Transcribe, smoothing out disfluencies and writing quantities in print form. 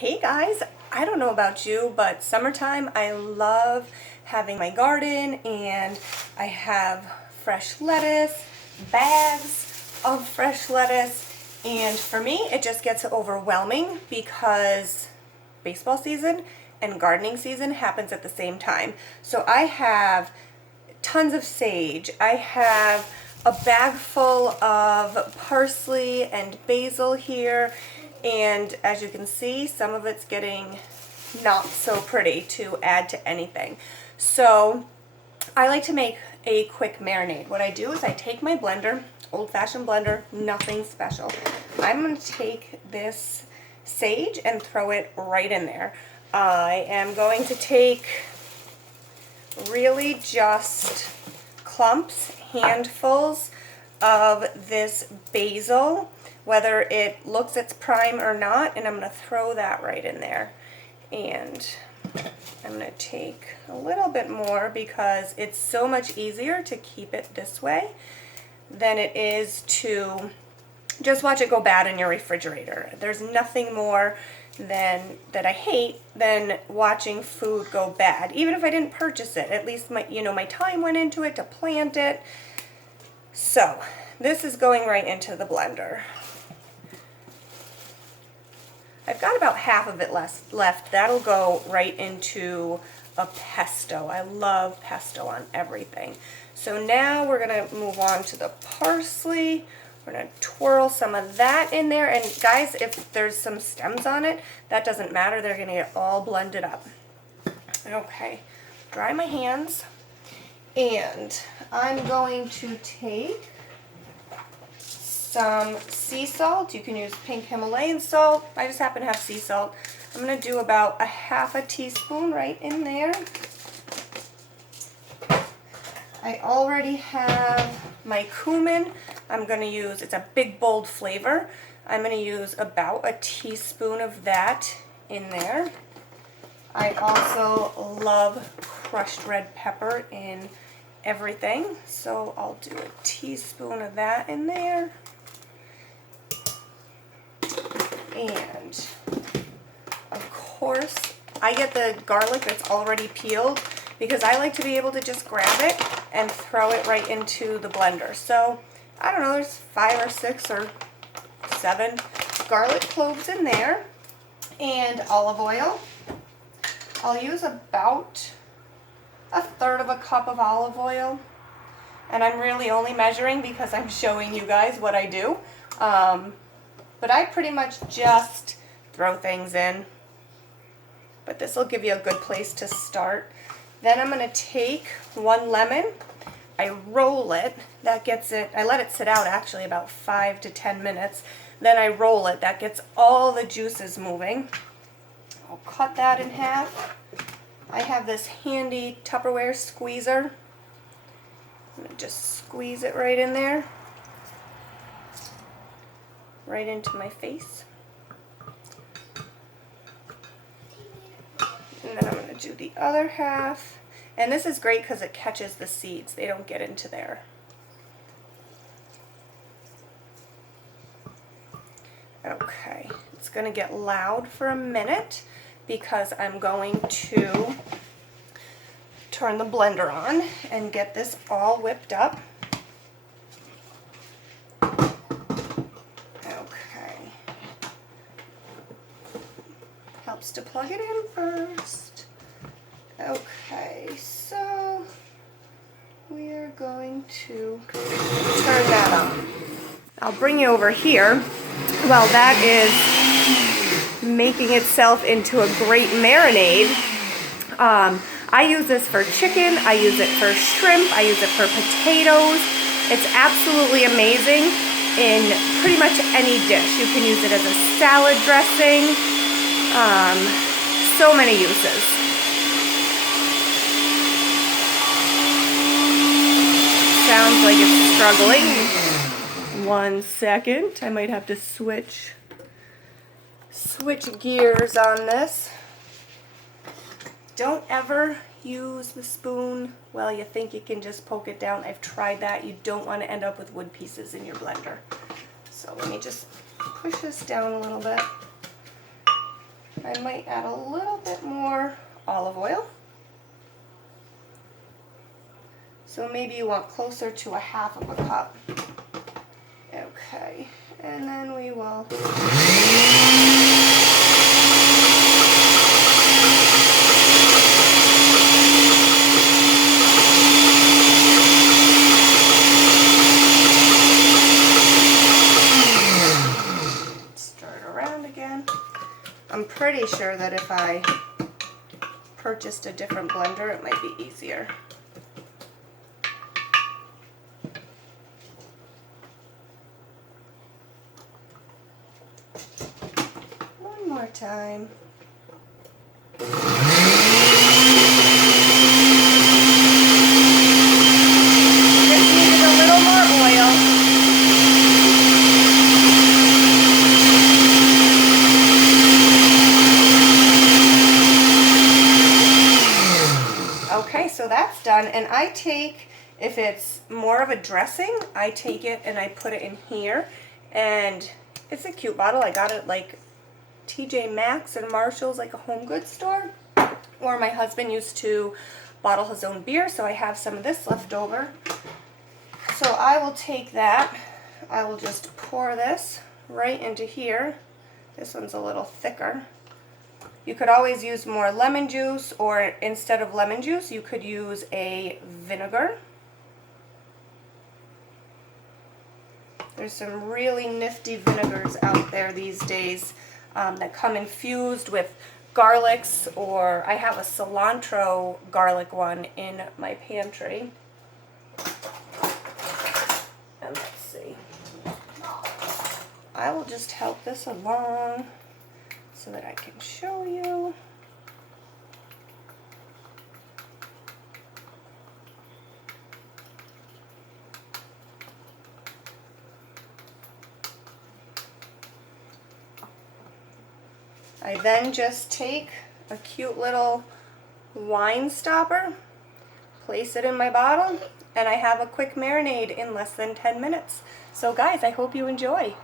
Hey guys, I don't know about you, but summertime I love having my garden, and I have fresh lettuce, bags of fresh lettuce, and for me it just gets overwhelming because baseball season and gardening season happens at the same time. So I have tons of sage. I have a bag full of parsley and basil here, and as you can see, some of it's getting not so pretty to add to anything. So I like to make a quick marinade. What I do is I take my blender, old-fashioned blender, nothing special. I'm going to take this sage and throw it right in there. I am going to take really just clumps, handfuls of this basil, whether it looks its prime or not, and I'm going to throw that right in there. And I'm going to take a little bit more because it's so much easier to keep it this way than it is to just watch it go bad in your refrigerator. There's nothing more that I hate than watching food go bad. Even if I didn't purchase it, at least my time went into it to plant it. So this is going right into the blender. I've got about half of it left. That'll go right into a pesto. I love pesto on everything. So now we're going to move on to the parsley. We're going to twirl some of that in there. And guys, if there's some stems on it, that doesn't matter. They're going to get all blended up. Okay, dry my hands. And I'm going to take some sea salt. You can use pink Himalayan salt. I just happen to have sea salt. I'm going to do about a half a teaspoon right in there. I already have my cumin. I'm going to use, it's a big bold flavor. I'm going to use about a teaspoon of that in there. I also love crushed red pepper in everything, so I'll do a teaspoon of that in there. And of course, I get the garlic that's already peeled because I like to be able to just grab it and throw it right into the blender. So I don't know, there's 5 or 6 or 7 garlic cloves in there, and olive oil. I'll use about 1/3 of a cup of olive oil, and I'm really only measuring because I'm showing you guys what I do. But I pretty much just throw things in. But this will give you a good place to start. Then I'm going to take 1 lemon. I roll it. That gets it. I let it sit out actually about 5 to 10 minutes. Then I roll it. That gets all the juices moving. I'll cut that in half. I have this handy Tupperware squeezer. I'm going to just squeeze it right in there. Right into my face. And then I'm going to do the other half. And this is great because it catches the seeds. They don't get into there. Okay, it's going to get loud for a minute because I'm going to turn the blender on and get this all whipped up. Helps to plug it in first. Okay, so we're going to turn that on. I'll bring you over here. Well, that is making itself into a great marinade. I use this for chicken, I use it for shrimp, I use it for potatoes. It's absolutely amazing in pretty much any dish. You can use it as a salad dressing. So many uses. Sounds like it's struggling. 1 second. I might have to switch gears on this. Don't ever use the spoon while you think you can just poke it down. I've tried that. You don't want to end up with wood pieces in your blender. So let me just push this down a little bit. I might add a little bit more olive oil. So maybe you want closer to 1/2 of a cup. Okay, and then we will stir it around again. I'm pretty sure that if I purchased a different blender, it might be easier. One more time. Just needed a little more oil. Okay, so that's done, and I take, if it's more of a dressing, I take it and I put it in here, and it's a cute bottle. I got it like TJ Maxx and Marshall's, like a home goods store, or my husband used to bottle his own beer, so I have some of this left over. So I will take that, I will just pour this right into here. This one's a little thicker. You could always use more lemon juice, or instead of lemon juice, you could use a vinegar. There's some really nifty vinegars out there these days that come infused with garlics, or I have a cilantro garlic one in my pantry. And let's see. I will just help this along so that I can show you. I then just take a cute little wine stopper, place it in my bottle, and I have a quick marinade in less than 10 minutes. So guys, I hope you enjoy.